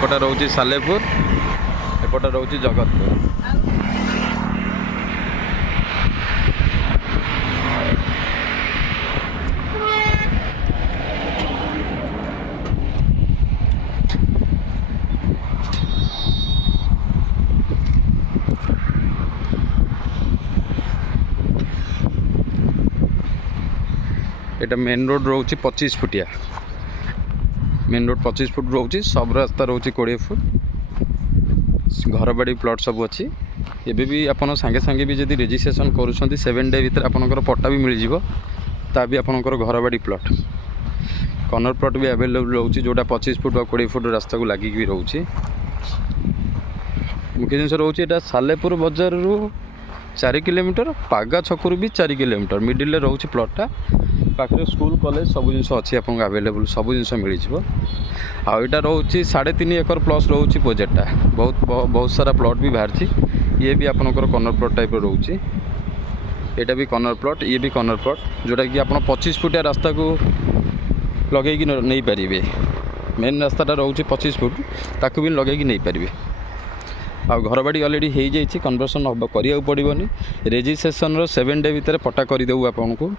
एपटा रोचे सालेपुर एपटा रोचे जगतपुर। एटा main road रोचे 25 फुटिया मेन रोड 25 फुट रोचे सब रास्ता रोचे 20 फुट घर बाड़ी प्लॉट सब अच्छी एबे भी आपन संगे संगे भी जदि रजिस्ट्रेशन करूछंती 7 डे भीतर आपनकर पट्टा भी मिल जिवो ता भी आपनकर घर बाड़ी प्लॉट कॉर्नर प्लॉट भी अवेलेबल रोचे जोटा 25 फुट और 20 फुट रास्ता को लागिक भी रोचे। मुख्य जिनस रोचे एटा सालेपुर बाजार रु 4 किलोमीटर पागा छकरू भी 4 किलोमीटर मिडिल रोचे प्लॉटटा पाखे स्कूल कॉलेज सब जिन अच्छी आप अवेलेबल सब जिन मिल आईटा रोचे 3.5 एकर प्लस रोचे प्रोजेक्टा बहुत सारा प्लॉट भी बाहर ये भी आपनकर कॉर्नर प्लॉट टाइप रोचे यहाँ भी कॉर्नर प्लॉट ये भी कॉर्नर प्लॉट जोटा कि आप 25 फुटिया रास्ता को लगे नहीं पारे मेन रास्ताटा रोचे 25 फुट ताकू भी लगे नहीं पारे आ घर बाड़ी अलरेडी हो जाइए कन्वर्सन हम करा पड़ोनी रेजिस्ट्रेशन 7 डे भितर पट्टा करदेबू आपको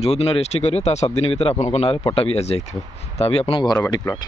जो दिन रेजिस्ट्री करेंगे 7 दिन भीतर आपन ना पट्टा भी आसी जाइए ता भी आप घर बाड़ी प्लॉट।